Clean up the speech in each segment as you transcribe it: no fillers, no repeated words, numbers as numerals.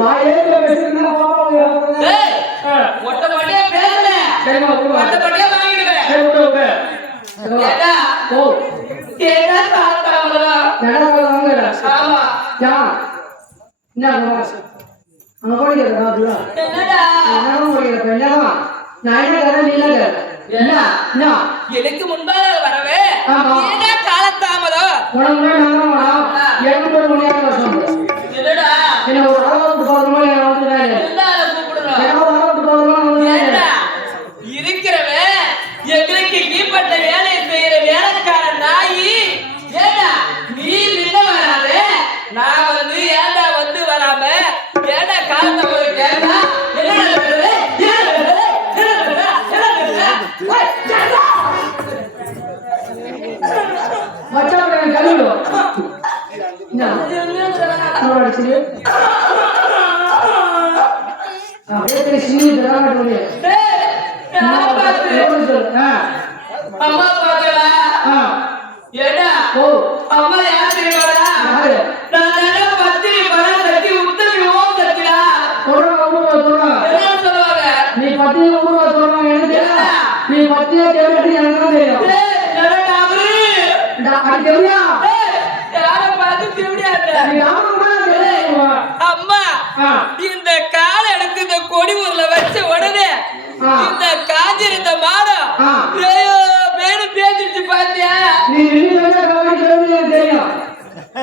வாயிலே பேசுறீங்க பாப்பா ஏய் ஒட்ட மொட்டையா பேசுற சரிமா ஒட்ட மொட்டையா வாங்கிடுவேன் சரி விடு ஏடா ஓ ஏடா காலத்தாமதா நடவல வாங்கடா ஆமா யா என்ன அங்க போய் பாத்துடா என்னடா என்ன போய் என்னடா நான் என்ன கரை நீ இல்ல என்ன எனக்கு முன்பாக வரவே ஆமா ஏடா காலத்தாமதம் உனக்கு நான் எனக்கு ஒரு மணியாக சொல்றேன் என்னடா என்ன ஒரு அளவுக்கு போறோமோ நான் வந்துறேன் என்னடா கூப்பிடுறோம் என்ன ஒரு அளவுக்கு போறோமோ ஏடா இருக்கிறவே எங்களுக்கு கீப்பட்ட வேலையை செய்யற வேலைக்கார நாயி ஏடா நீ நின்ன வராதே நான் வந்து ஏடா வந்து வராம ஏடா காலத்தை போய் கேட்டா மச்சான் கழுவு அம்மா பாக்கலா ஏடா அம்மா யார் தெரியுமாடா நான் பத்திரி பணம் கட்டி உத்தரவு ஓம் கட்டிடா என்ன சொல்லுவாங்க நீ பத்திய ஊர்வா சொல்றாங்க எனக்கு நீ பத்திய கேட்டு எனக்கு தெரியும் அம்மா இந்த கால எடுத்து இந்த கொடி ஊர்ல வச்ச உடனே இந்த காஞ்சிருந்த மாடம் பேரு பேசிருச்சு பாத்தியா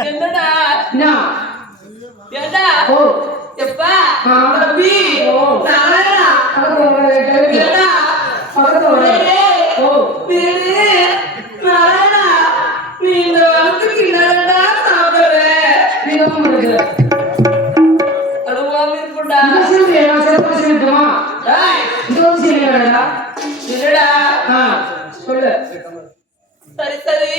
என்னடா ஏடா எப்பா தம்பி நீ இந்த வளர்த்துக்கு என்னடா சாப்பிடுற அது வாமிருக்குடா என்னடா சொல்லு சரி சரி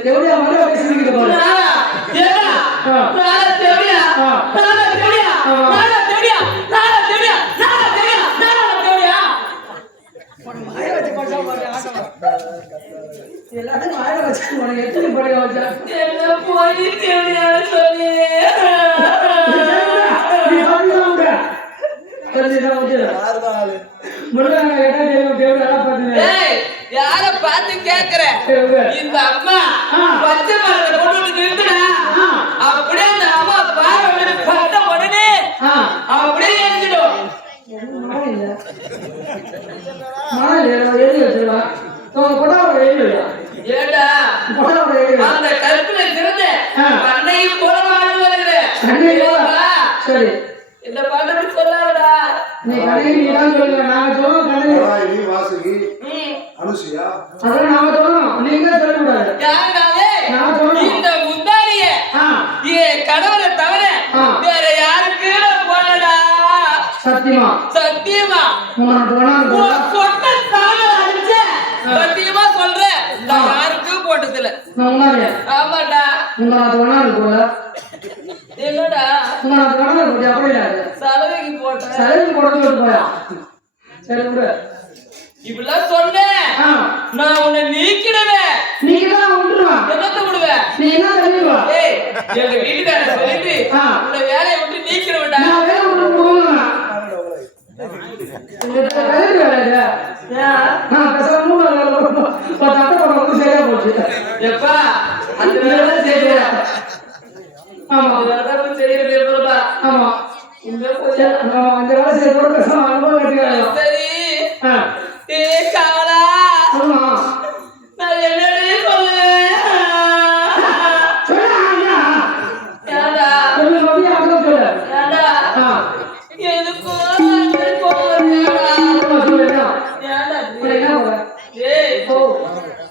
தேவையா மாதிரி பேசிக்கிட்டு போறேன் எல்லாத்தையும் வாய வச்சு உனக்கு எத்தனை படி வச்சா போய் தேவையான சொல்லி யார பார்த்து கேக்குற இந்த அம்மா பச்சை மரத்தை கொண்டு நிறுத்துனா அப்படியே அந்த அம்மா பார்வை பட்ட உடனே அப்படியே எழுதிடும் ஏடா அந்த கருத்துல சிறந்த அன்னையும் போல வாழ்ந்து வருகிறேன் சரி இந்த பாட்டு சொல்லாதடா நீ கடையை நீ தான் சொல்லுங்க நாங்க சொல்லுவோம் கடையை நீ வாசுகி அனுசியா அதெல்லாம் நாம சொல்லணும் நீங்க சொல்லக்கூடாது யாருடாவே நான் சொல்லணும் இந்த முந்தானிய கணவரை தவிர வேற யாருக்கு போனடா சத்தியமா சத்தியமா சொட்ட சாம அடிச்ச சத்தியமா சொல்றேன் நான் யாருக்கு போட்டதில்ல ஆமாடா என்னடா சலவைக்கு போட்டேன் சரி விடு இப்படிலாம் சொன்னேன் நான் உன்னை நீக்கிடுவேன் என்னத்த விடுவேன் நீ என்ன தெரியுமா எங்க வீட்டுக்கார சொல்லிட்டு உன்னை வேலையை விட்டு நீக்கிடுவேன்டா எப்பா அந்த வேலை செய்ய ஆமா செய்யறா ஆமா அந்த வேலை செய்ய சரி ஏ காவலா நான் என்னடி சொல்லுவேன்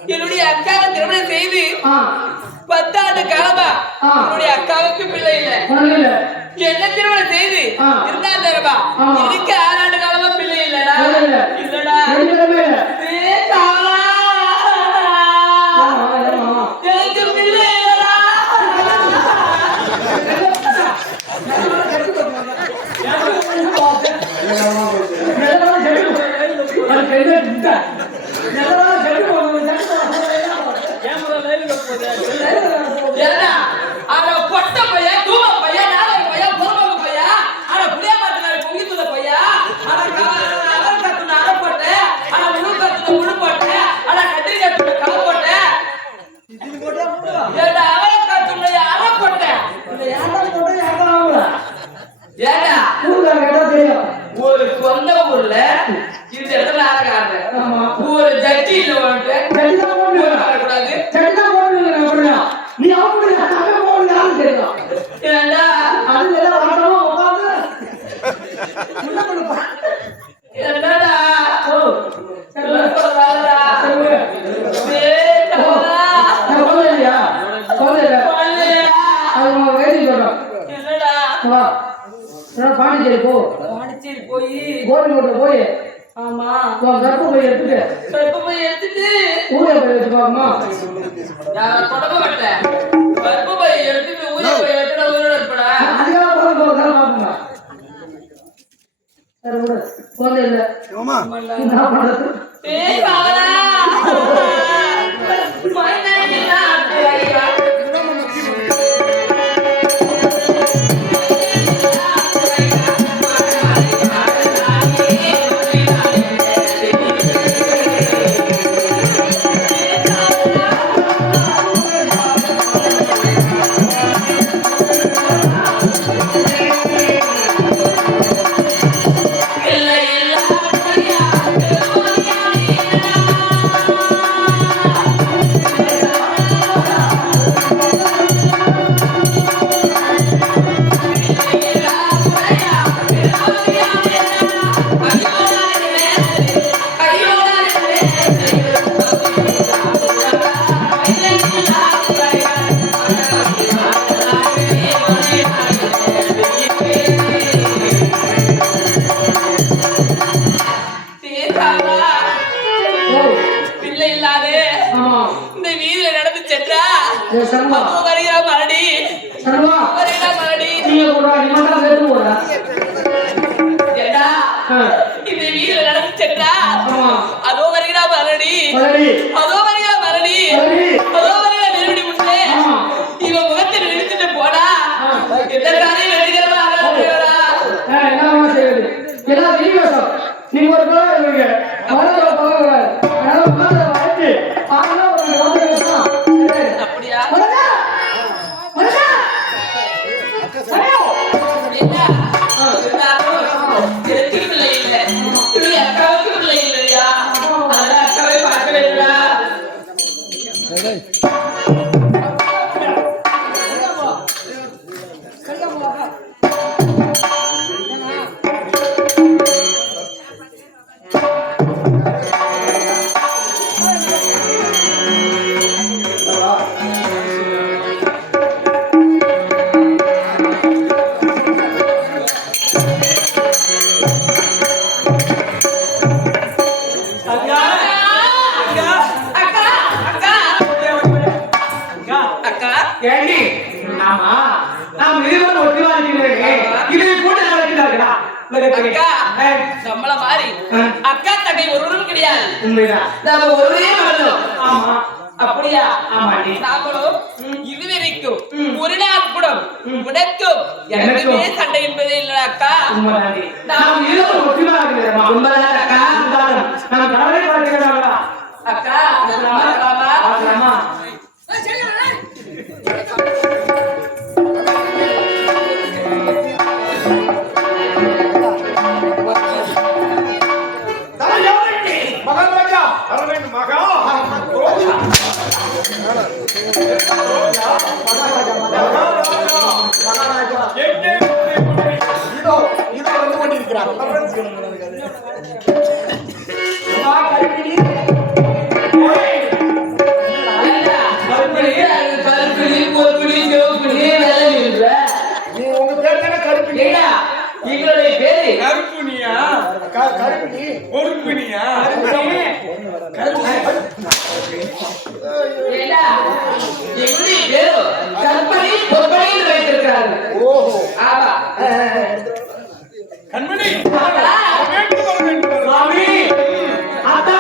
என்னுடைய அக்காவை திருமணம் செய்து ஆ 10 ஆண்டு காலமா ஆ. என்னுடைய அக்காவுக்கு பிள்ளை இல்ல. உனக்கு இல்ல என்ன திருமணம் செய்து ஆ. 2 தரமா ஆமா. எனக்கு 6 ஆண்டு காலமா பிள்ளை இல்லடா. இல்ல இல்லடா. ரெண்டு பேருமே இல்ல ஏ தாளா. ஆமா ஆமா எனக்கு பிள்ளை இல்லடா. ஏடா அட பொட்ட பைய தூம பைய நாளை பைய பொறுமக பைய அட புளிய மாட்டல பொங்கிதுல பைய அட அவர் கத்துன அட போட்ட அட முழு கத்துன முழு போட்ட அட கத்திரி கத்துன கல போட்ட ஏடா அவர் கத்துன அட போட்ட ஏடா ஒரு சொந்த ஊர்ல இந்த இடத்துல ஆகாது ஒரு ஜட்டி இல்ல கூடாது நீ அவங்க தெரியும் ஏண்டா அதுல ஆட்டமா என்னடா ஓ சொல்றடா என்னடா பாண்டிச்சேரி போ பாண்டிச்சேரி போய் கோரிமோட்டை போய் ஆமா உன் கற்பு போய் எடுத்துட்டு கருப்பு போய் எடுத்துட்டு ஊரை போய் வச்சு பாக்கமா நான் தொடங்க மாட்டேன் கருப்பு போய் எடுத்துட்டு ஊரை போய் வச்சுட்டா ஊரோட இருப்படா அதுக்காக போற போறதால பாப்போங்க சரி விடு போதே இல்ல என்ன பண்றது ஏய் பாவலா மைனா ஐயா பிள்ளை இல்லாதே இந்த வீதியில நடந்து சென்றா வருகிறா மறுடி வருகிறா மறுடி ஏடா இந்த வீதியில நடந்து சென்றா அதோ வருகிறா மறுடி அதோ வருகிறா மறுடி அதோ வருகிறா நெருடி முன்னே இவன் முகத்தை நிறுத்திட்டு போடா எந்த காரியம் வெடிக்கிறவா நீங்க ஒரு படம் இருக்கீங்க அப்படியா எனக்கு பிள்ளை இல்லை அக்காவுக்கு பிள்ளை இல்லையா அதனால அக்காவை பார்க்க வேண்டும்டா நம்மள மாதிரி அக்கா தங்கை ஒருவரும் கிடையாது நம்ம ஒருவரே வரணும் அப்படியா நாமளும் இதுவரைக்கும் ஒரு நாள் கூட உனக்கும் எனக்குமே சண்டை என்பதே இல்லை அக்கா நாம் அக்கா பார்க்கலாமா ஏண்டா, எப்படி பேரு கற்பனை பொற்பனைன்னு வைத்திருக்கிறார்கள். ஓஹோ ஆமா. கண்மணி ஆமா. சுவாமி அத்தா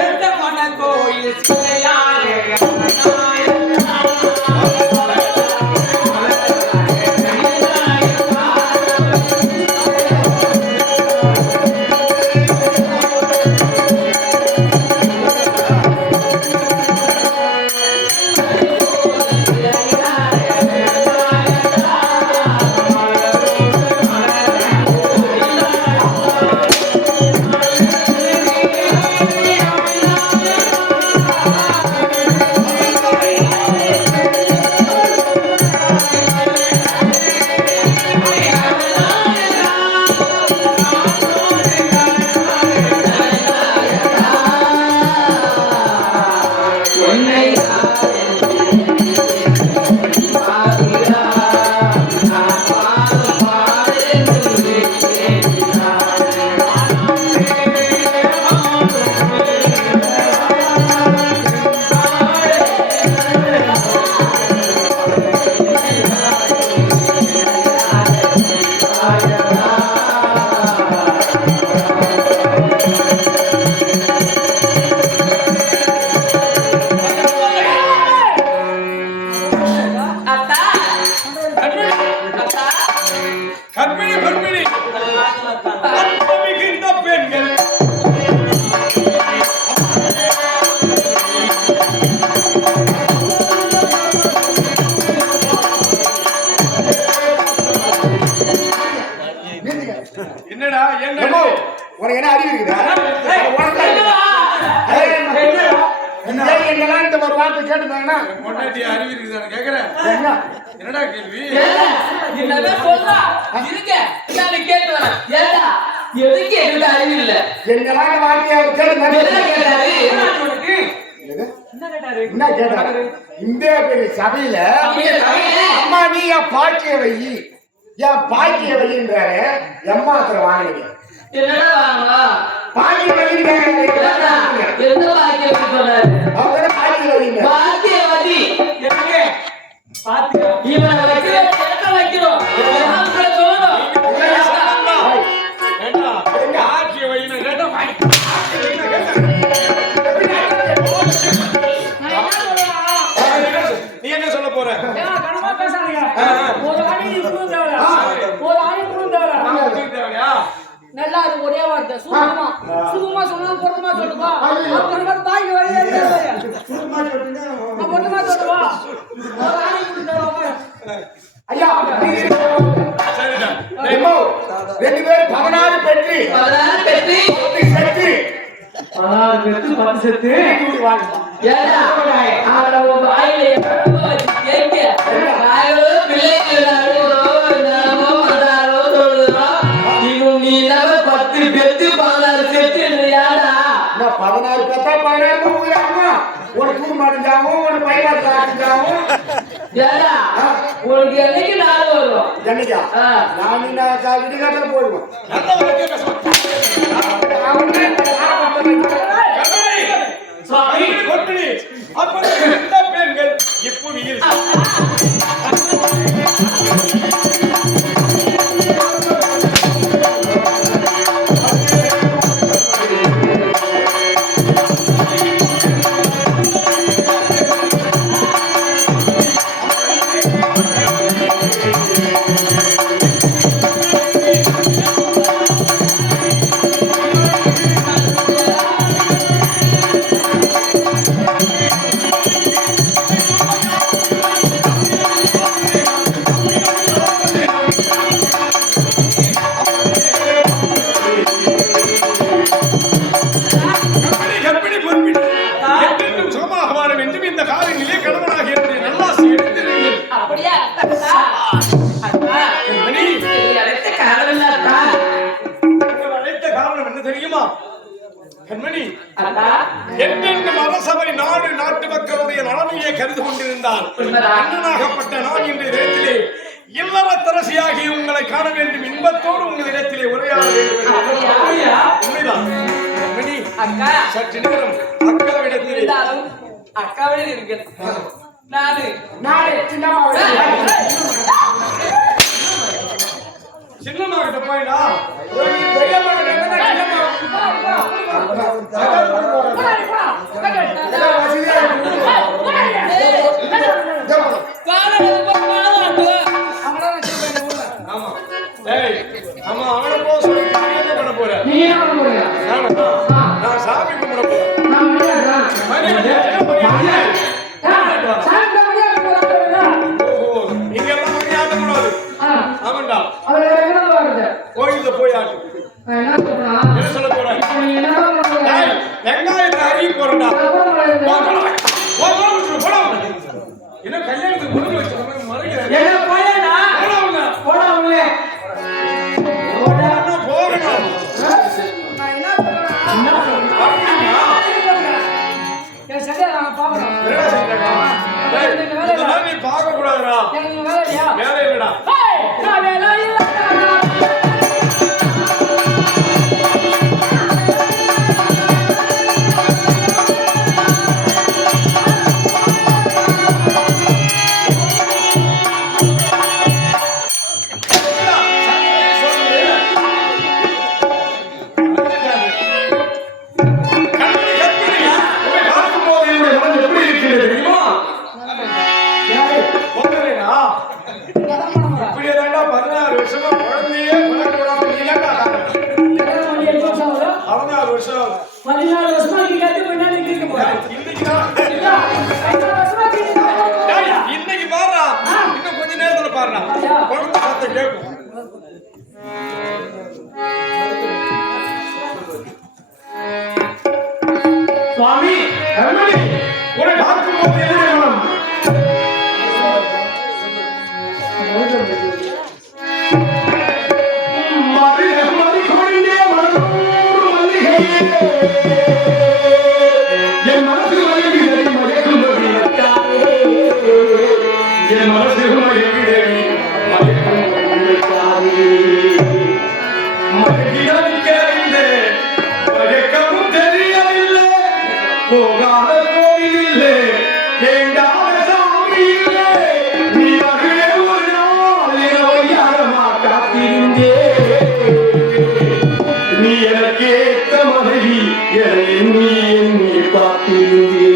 எந்த மன கோயில் சிலையாரே அத்தா, அத்தா, கண்மணி கண்மணி மிகுந்த பெண்கள் என்னடா என்ன ஏம்மா, உனக்கு என்ன அறிவு இருக்குதா என்னெல்லாம் இந்த ஒரு வார்த்தை கேட்டுருந்தாங்கன்னா பொண்டாட்டி அறிவு இருக்குதான்னு கேக்குறேன் என்ன என்னடா கேள்வி ஏண்டா, என்னவே சொல்றா? இருங்க, நான் கேட்டு வரேன். ஏண்டா, எதுக்கு எங்களுக்கு அறிவு இல்ல? என்னெல்லாம் இந்த வார்த்தையை அவர் கேட்டுருந்தாரு என்ன கேட்டாரு? எது? என்ன கேட்டாரு இந்த பெரிய சபையில சபையில? அம்மா நீ என் பாக்கிய வை என் பாக்கிய வைன்றாரு எம்மாத்திர வாங்கினீங்க என்னடா வாங்கலாம்? பாக்கிய வைங்க ஏண்டா, எந்த பாக்கியம் சொன்னாரு? அவங்க பாக்கிய வைங்க பாக்கியவதி. இவனை வைக்கிறோம், எங்க வைக்கிறோம்? அவங்களை சொல்லணும். ஏண்டா ஆட்சி வையின கேட்டா நீ என்ன சொல்ல போற கனமா பேசாதீங்க. ஒரு ஆணி இப்பவும் தேவை. ஒரு ஆணி இப்பவும் தேவை. தேவையா நல்லா அது ஒரே வார்த்தை சுகமா சுகமா சொன்னா பொருத்தமா சொல்லுவா அப்புறம் வந்து பாய்க்கு வழியே நான் பொருத்தமா சொல்லுவா ஒரு ஆணி இப்பவும் தேவை. ஐயா சரிடா எம்மோ, 2 பேர் 16 பெற்றி 16 பெற்றி, 10 செத்து 10 செத்து ஏண்டா, அவனை உன் வாயில எவ்வளவு வச்சு கேட்க? நாயோ, பிள்ளைகள் அழுகுறோ, என்னமோ பண்றாரோ சொல்லுறோம். நீ நம்ம 10 பெத்து 16 செத்து ஏண்டா? நான் 16 பெத்தா 16 ஊராமா ஒரு கூர் மாடிஞ்சாவும் ஒரு பைபாஸ் ஆடிஞ்சாவும் ஏண்டா, உனக்கு என்னைக்கு நாள் வரும்? என்னைக்கா ஆ. நான் விடுகாட்டில் போயிடுவேன் நல்லவனுக்கே பேசுவான் சுவாமி கொண்டு அப்படி எந்த பெண்கள் இப்புவியில் கண்மணி என்றென்றும் அரசவை நாடு நாட்டு மக்களுடைய நலனையே கருது கொண்டிருந்தால் அண்ணனாகப்பட்ட நான் இன்றைய தினத்திலே இல்லறத்தரசியாகி உங்களை காண வேண்டும் இன்பத்தோடு உங்களிடத்திலே உரையாட வேண்டும். உண்மைதான். ரமணி, அக்கா சற்று நேரம் அக்காவிடத்தில் இருந்தாலும் அக்காவிடம் இருக்கிறது. நானு சின்னம்மா கிட்ட போயிடா. ஆமா. ஏய், ஆமா, அவனை போக சொல்லி நீ என்ன பண்ண போற? நான் சாமி கும்பிட போறேன். ஓஹோ, இங்க எல்லாம் மணி ஆட்ட கூடாது. ஆமாண்டா, கோயில்ல போய் ஆட்டு. என்ன சொல்ல போற? ஏய், வெங்காயத்தை அரிய போறடா. என்ன கல்யாணத்துக்கு முன்னாடி வச்ச மாதிரி மறைக்கிறேன். நீ பார்க்க கூடாதுடா. வேலை இல்லடா. இப்படியே தாண்டா 16 வருஷமா குழந்தையே பிறக்க விடாம நீ ஏன்டா 16 வருஷம் 14 வருஷமா நீங்க கேட்டு பின்னாடி கேட்க போறேன். இன்னைக்கு பாருடா, இன்னும் கொஞ்ச நேரத்துல பாருடா, குழந்தை சத்தம் கேட்கும். சுவாமி ரமணி, உன்னை பார்க்கும்போது என்னுடைய மனம் என் மனசு போகாத கோயிலே வேண்டாத சாமியிலே நீ அருளே ஒரு நாள் யாரமா காத்திருந்தே நீ எனக்கு ஏத்த மனைவி என எண்ணி எண்ணி பார்த்திருந்தே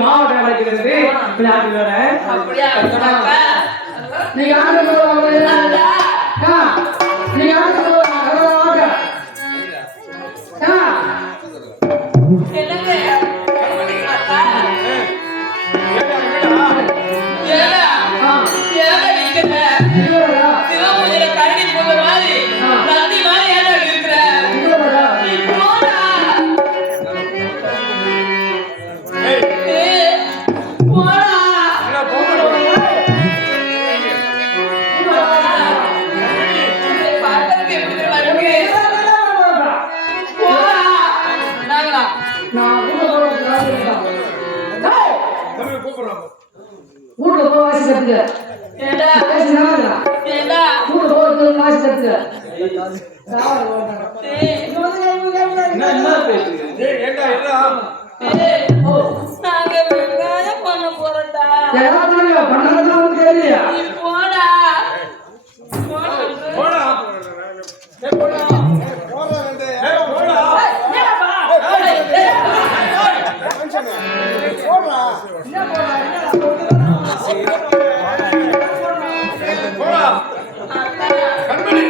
மாவட்ட வழக்கிலிருந்து அப்படியா நீங்க என்னங்க அக்கா ஏடா ஏடா நீங்க சிவபூஜையில கரடி போற மாதிரி நந்தி மாதிரி ஏடா இருக்கிற நீ போடா போடா வீட்டுல போய் வாசி கத்துக்க. ஏண்டா பேசுனா ஏண்டா வீட்டுல போய் வாசி கத்துக்க. டேய் என்ன பேசுறீங்க? ஏண்டா இல்ல டேய் நாங்க வெங்காயம் பண்ண போறோம்டா எல்லாத்தையும் பண்ணாதான் உனக்கு தெரியலையா? நீ போடா போடா போடா ஏய் போடா போடா வந்து ஏய் போடா போடா கண்மணி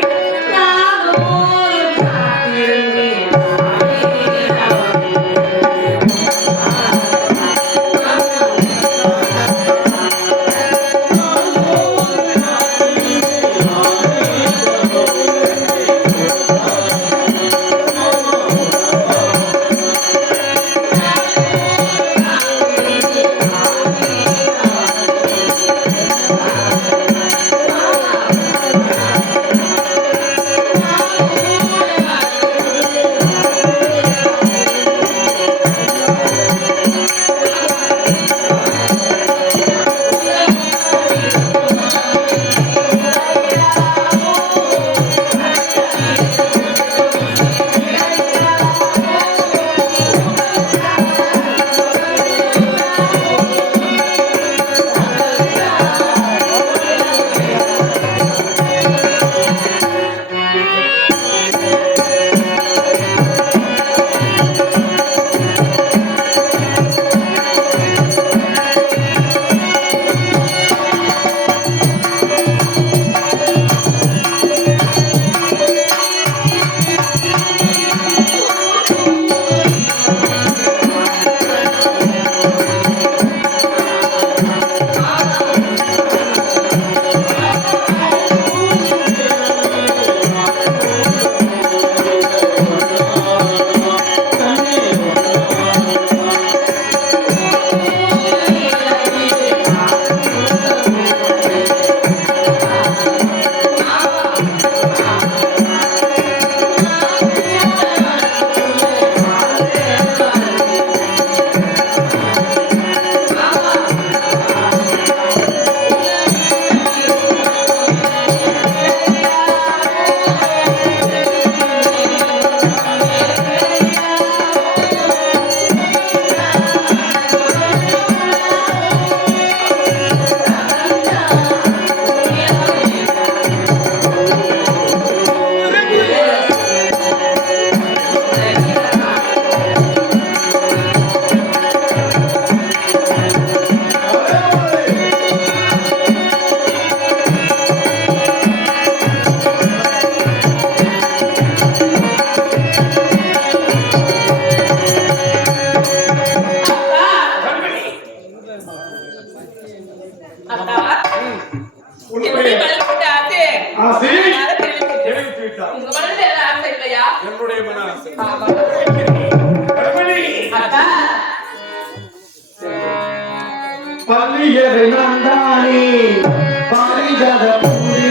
என்னுடைய மன ஆசை பள்ளியதை நந்தானே பாரிஜாத பூவே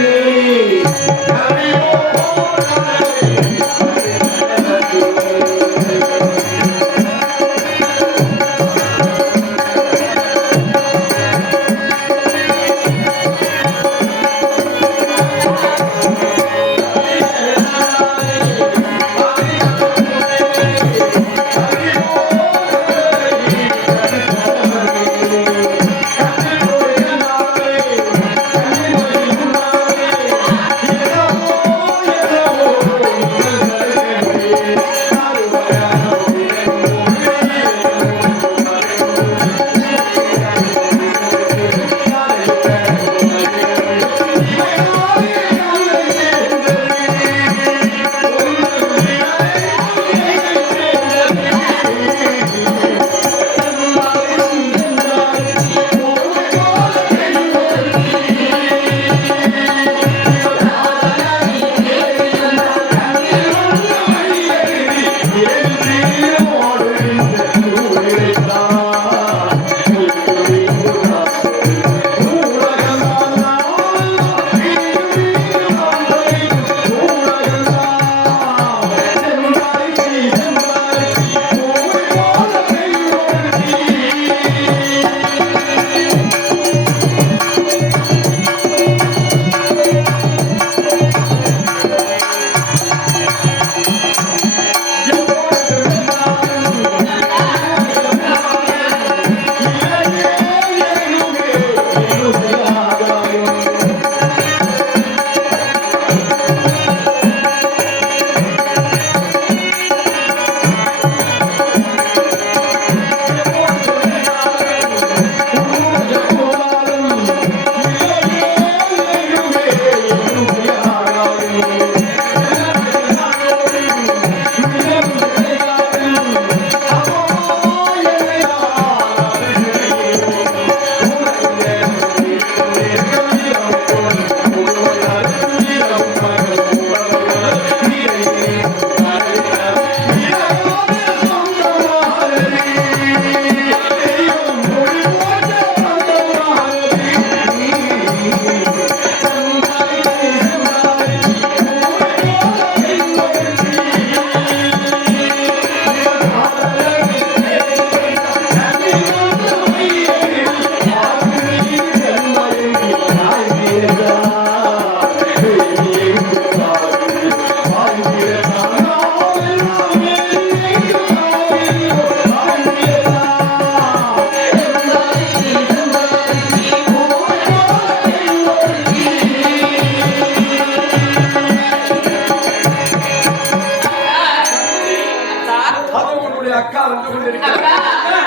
அக்கா வந்து கொண்டிருக்கிறார். அக்கா.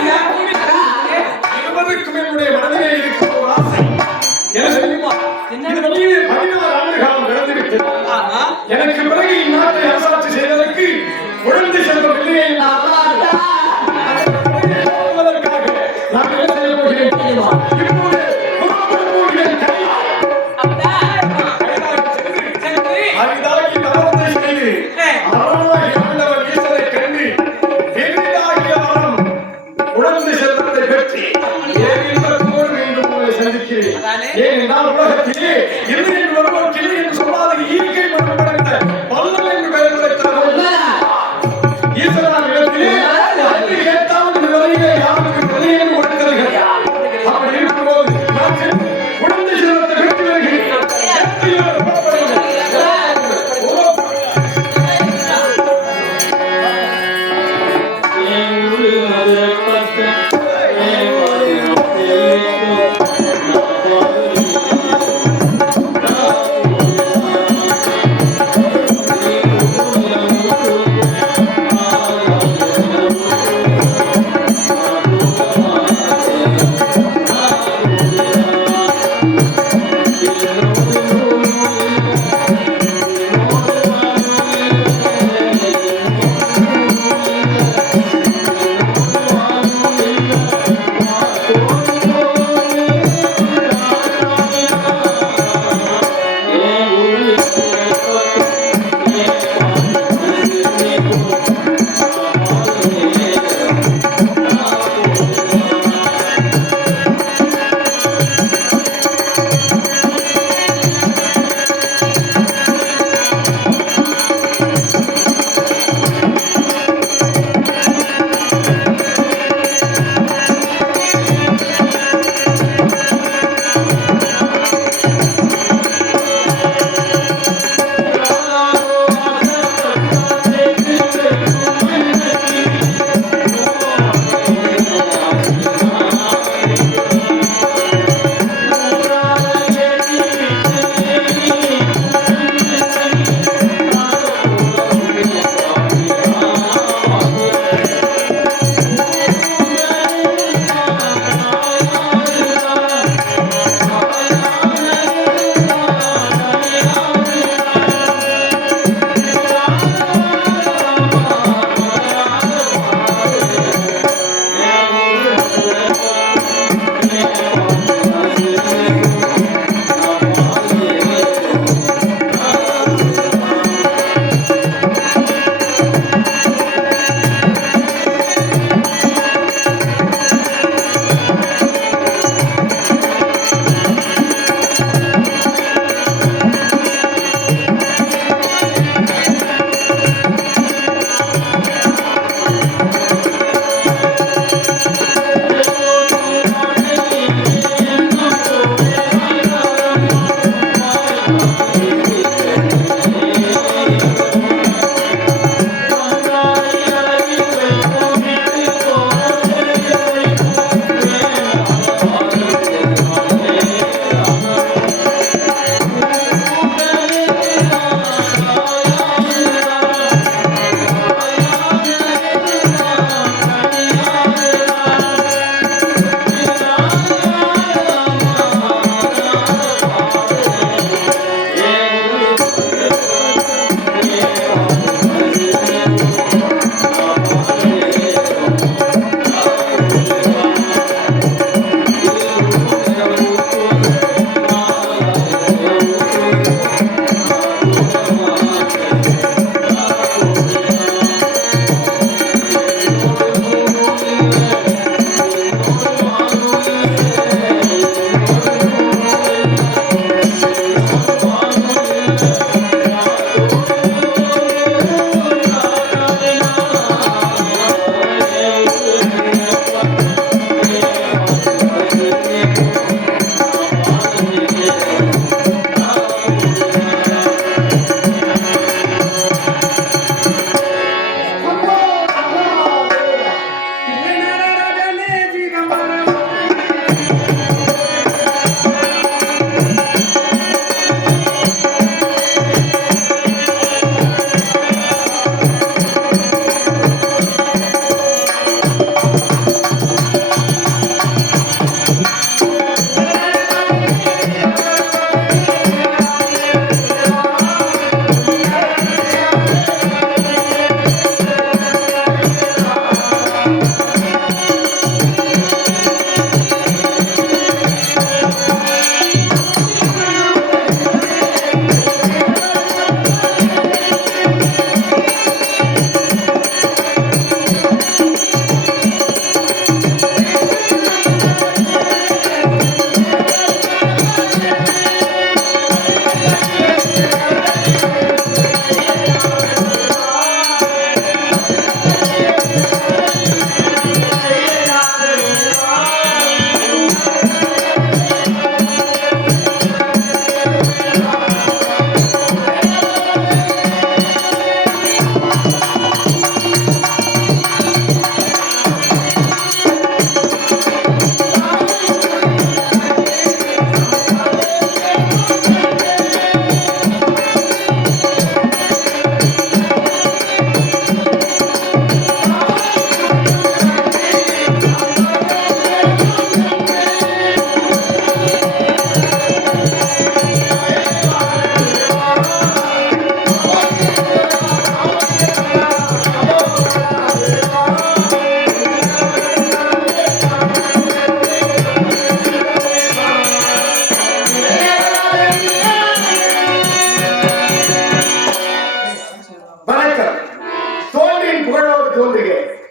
ஐயா, இருவருக்கும் என்னுடைய மனதிலே இருக்கிற ஒரு ஆசை. என்ன தெரியுமா? இது வெளியே 16 ஆண்டு காலம் நடந்துவிட்டது. எனக்கு பிறகு இந்நாட்டை அரசாட்சி செய்வதற்கு குழந்தை செல்வம் இல்லையே. அதற்காக நான் என்ன செய்ய போகிறேன் தெரியுமா? இப்போது புறப்பட போகிறேன். அரிதாகி தவத்தை செய்து அரணாகி ஆண்டவர் ஈசனை கண்டு பெரிதாகிய வரம் குழந்தை செல்வத்தை பெற்று ஏவின்பத்தோடு மீண்டும் உங்களை சந்திக்கிறேன். ஏனென்றால் உலகத்திலே இல்லை என்று வருவோம் இல்லை என்று சொல்லாத இயற்கை மனம் படைத்த பல்லவன் என்று பெயர் உரைத்தார் ஈசனார் இடத்திலே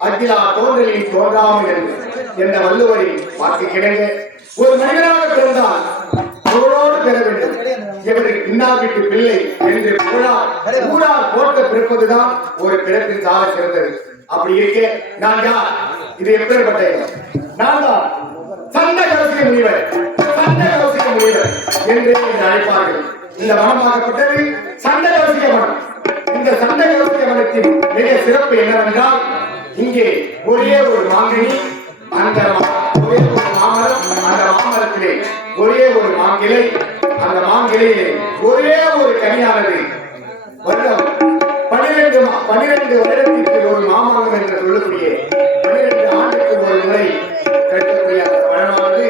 அகிலா தோன்றலில் தோன்றாமல் என்ற வள்ளுவரின் வாக்கு கிடங்க ஒரு மனிதனாக பிறந்தால் புகழோடு பெற வேண்டும். இவருக்கு இன்னாவிட்டு பிள்ளை என்று ஊரால் போட்ட பிறப்பதுதான் ஒரு பிறப்பின் சால சிறந்தது. அப்படி இருக்க நான் யார்? இது எப்பேற்பட்ட நான் தான் சண்ட கவசிக்க முனிவர். சண்ட கவசிக்க முனிவர் என்று அழைப்பார்கள். இந்த வனமாகப்பட்டது சண்ட கவசிக்க வனம். இந்த சண்ட கவசிக்க வனத்தின் மிக சிறப்பு என்னவென்றால் இங்கே ஒரே ஒரு மாங்கனி, அந்த ஒரே ஒரு மாமரம், அந்த மாமரத்திலே ஒரே ஒரு மாங்கிளை, அந்த மாங்கிளையிலே ஒரே ஒரு கனியானது வருடம் 12 வருடத்திற்கு ஒரு மாமரம் என்று சொல்லக்கூடிய 12 ஆண்டுக்கு ஒரு முறை கிடைக்கக்கூடிய அந்த பழமானது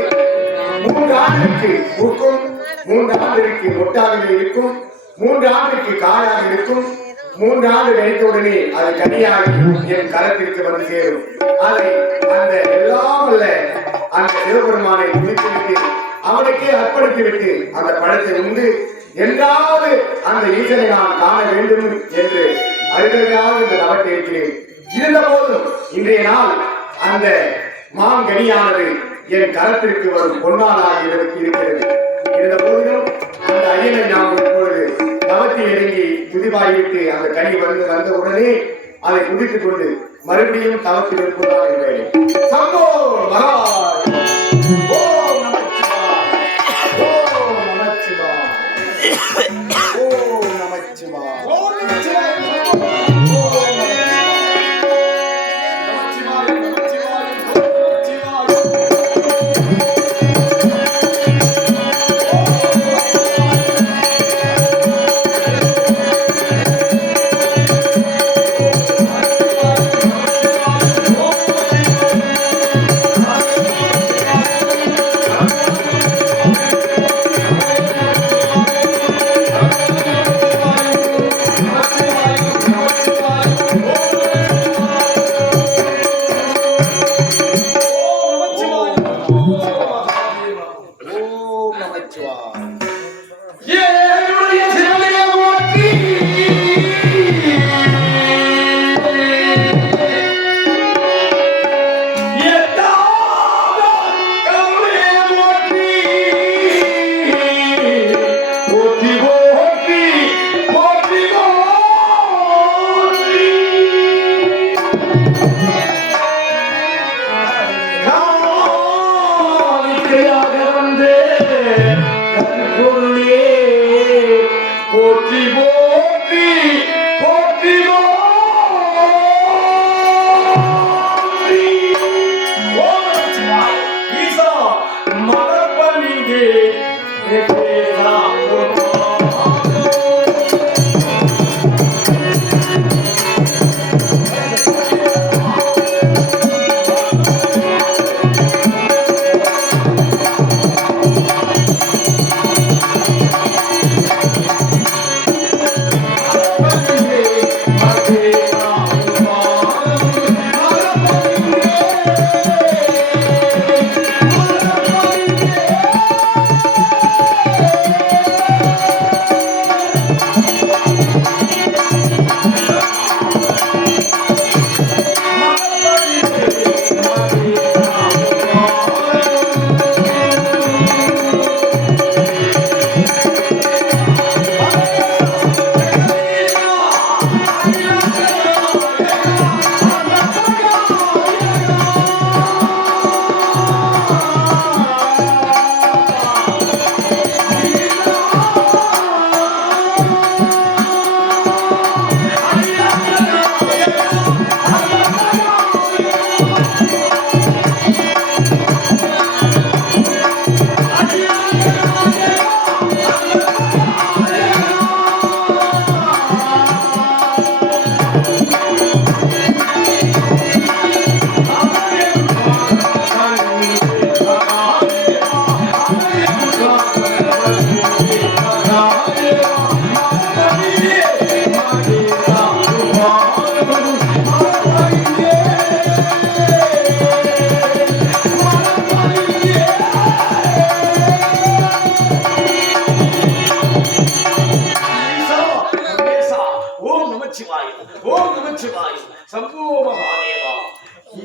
3 ஆண்டுக்கு பூக்கும், 3 ஆண்டுக்கு மொட்டாக இருக்கும், 3 ஆண்டுக்கு காயாக இருக்கும். 3 ஆண்டு கிடைத்தவுடனே அது கனியாகி என் கரத்திற்கு வந்து சேரும். அதை அந்த எல்லாம் அல்ல அந்த சிவபெருமானை குடித்துவிட்டு அவனுக்கே அர்ப்பணித்து விட்டு அந்த பழத்தை உண்டு என்றாவது அந்த ஈசனை நான் காண வேண்டும் என்று அருகையாக இந்த நபத்தை இருக்கிறேன். இருந்த போதும் இன்றைய நாள் அந்த மாங்கனியானது என் கரத்திற்கு வரும் பொன்னாளாக இருக்கிறது. இருந்த போதிலும் அந்த ஐயனை நாம் இப்பொழுது தவத்தில் இறங்கி துதிபாய்விட்டு அந்த கனி வந்த உடனே அதை குடித்துக் கொண்டு மறுபடியும் தவத்தில் இருப்பதாக இருக்கிறேன். சம்போ மகாராஜ். ஓம் நமச்சிவாய. ஓம் நமச்சிவாய. ஓம் நமச்சிவாய. ஓம் நமச்சிவாய.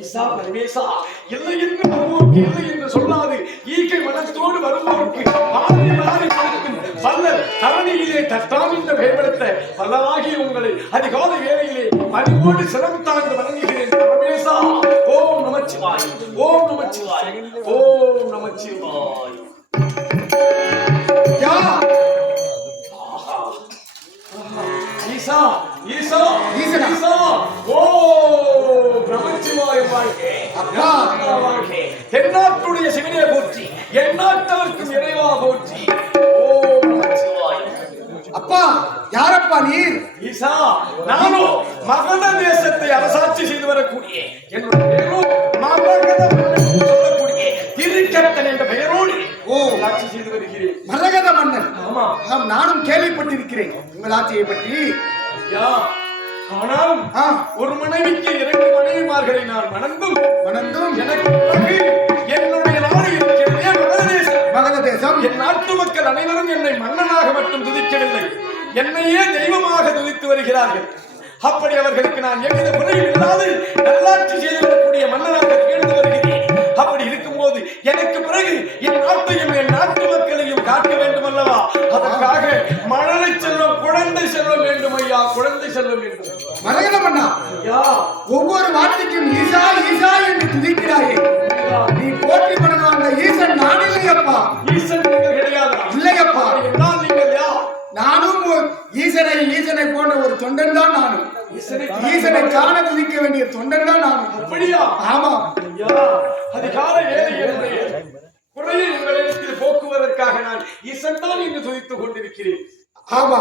ஈசா பரமேசா இல்லை என்று வருவோருக்கு இல்லை என்று சொல்லாது ஈகை மனத்தோடு வருவோருக்கு மாறி மாறி கொடுக்கும் பல்லர் தரணியிலே தத்தாமிந்த பயன்படுத்த பல்லராகிய உங்களை அதிகால வேளையிலே மணிவோடு சிரம் தாழ்ந்து வணங்குகிறேன் பரமேசா. ஓம் நமச்சிவாய், ஓம் நமச்சிவாய், ஓம் நமச்சிவாய். யா ஈசா ஈசா ஈசனா. ஈசா ஓ நமச்சிவாய வாழ்க. அப்பா. வாழ்க. தென்னாட்டுடைய சிவனே போற்றி, எந்நாட்டவர்க்கும் இறைவா போற்றி. ஓம் நமச்சிவாய. அப்பா யாரப்பா நீர்? ஈசா நானும் மகத தேசத்தை அரசாட்சி செய்து வரக்கூடிய என்னுடைய பெயரும் மரகத மன்னன் சொல்லக்கூடிய திருக்கட்டன் என்ற பெயரோடு ஆட்சி செய்து வருகிறேன். மரகத மன்னன். ஆமா, ஆம், நானும் கேள்விப்பட்டிருக்கிறேன் உங்கள் ஆட்சியை பற்றி. யா ஆனாலும் ஒரு மனைவிக்கு 2 மனைவிமார்களை நான் மணந்தும் எனக்கு பிறகு என்னுடைய நாடு இருக்கிறதே மகத தேசம். என் நாட்டு மக்கள் அனைவரும் என்னை மன்னனாக மட்டும் துதிக்கவில்லை, என்னையே தெய்வமாக துதித்து வருகிறார்கள். அப்படி அவர்களுக்கு நான் எவ்வித குறையும் இல்லாது நல்லாட்சி செய்து வரக்கூடிய மன்னனாக திகழ்ந்து வருகிறேன். அப்படி இருக்கும்போது எனக்கு பிறகு என் நாட்டையும் என் நாட்டு மக்களையும் காக்க வேண்டும் அல்லவா? அதற்காக மழலை செல்வம் குழந்தை செல்வம் வேண்டும் ஐயா, குழந்தை செல்வம் வேண்டும். மரகத மன்னா, ஒவ்வொரு வார்த்தைக்கும் ஈசா ஈசா என்று துதிக்கிறாயே, நீ போற்றி பண்ண அந்த ஈசன் நான் இல்லையப்பா. ஈசன் நீங்கள் கிடையாதா? இல்லையப்பா. நான் நீங்கள் யார்? நானும் ஈசனை போன்ற ஒரு தொண்டன் தான் நானும். ஈசனை காண துதிக்க வேண்டிய தொண்டன் தான் நானும். அப்படியா? ஆமா ஐயா, அதிகால வேலையை குறையை உங்களிடத்தில் போக்குவதற்காக நான் ஈசன் தான் இங்கு துதித்துக் கொண்டிருக்கிறேன். ஆமா,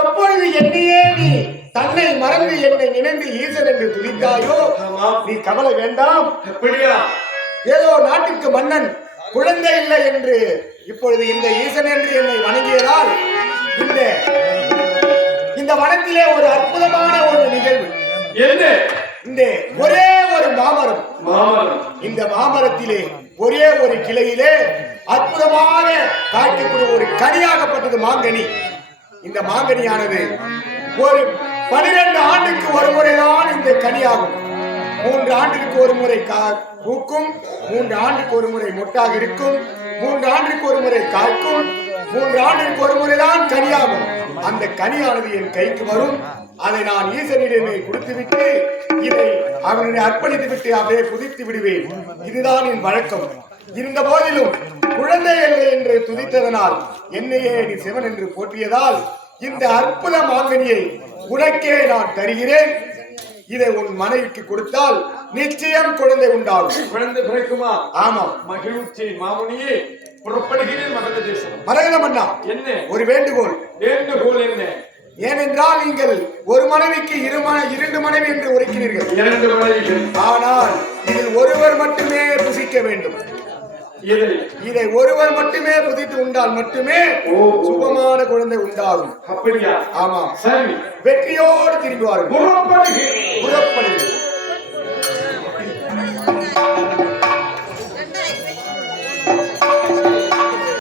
எப்பொழுது என்னையே நீ தன்னை மறந்து என்னை நினைந்து ஈசன் என்று துதித்தாயோ, நீ கவலை வேண்டாம். அப்படியா? ஏதோ நாட்டுக்கு மன்னன் குழந்தை இல்லை என்று இப்பொழுது இந்த ஈசன் என்று என்னை வணங்கியதால் இந்த வனத்திலே ஒரு அற்புதமான ஒரு நிகழ்வு. என்ன? இந்த ஒரே ஒரு மாமரம், இந்த மாமரத்திலே ஒரே ஒரு கிளையிலே அற்புதமாக காய்க்கக்கூடிய ஒரு கனியாகப்பட்டது மாங்கனி. இந்த மாங்கனியானது ஒரு 12 ஆண்டுக்கு ஒரு முறைதான் இந்த கனியாகும். 3 ஆண்டுக்கு ஒரு முறை பூக்கும், 3 ஆண்டுக்கு ஒரு முறை மொட்டாக இருக்கும், 3 ஆண்டுக்கு ஒரு முறை காய்க்கும், 3 ஆண்டுக்கு ஒரு முறைதான் கனியாகும். அந்த கனியானது என் கைக்கு வரும். அதை நான் ஈசனிடமே கொடுத்துவிட்டு இதை அவனை அர்ப்பணித்து விட்டு அப்படியே குதித்து விடுவேன். இதுதான் என் வழக்கம். இருந்த போதிலும் குழந்தை இல்லை என்று துதித்ததனால் என்னையே நீ சிவன் என்று போற்றியதால் இந்த அற்புத மாங்கனியை உனக்கே நான் தருகிறேன். இதை உன் மனைவிக்கு கொடுத்தால் நிச்சயம் குழந்தை உண்டாகும். குழந்தை பிறக்குமா? ஆமா. மகிழ்ச்சி மாமுனியே, புறப்படுகிறேன் மகத தேசம். மரகத மன்னா, என்ன ஒரு வேண்டுகோள். வேண்டுகோள் என்ன? ஏனென்றால் நீங்கள் ஒரு மனைவிக்கு 2 மனைவி என்று உரைக்கிறீர்கள். 2 மனைவிகள். ஆனால் இதில் ஒருவர் மட்டுமே புசிக்க வேண்டும். இதை ஒருவர் மட்டுமே புதித்து உண்டால் மட்டுமே சுபமான குழந்தை உண்டாகும். அப்படியா? ஆமா. சரி, வெற்றியோடு திரும்புவார்கள். புறப்படுகிறேன்.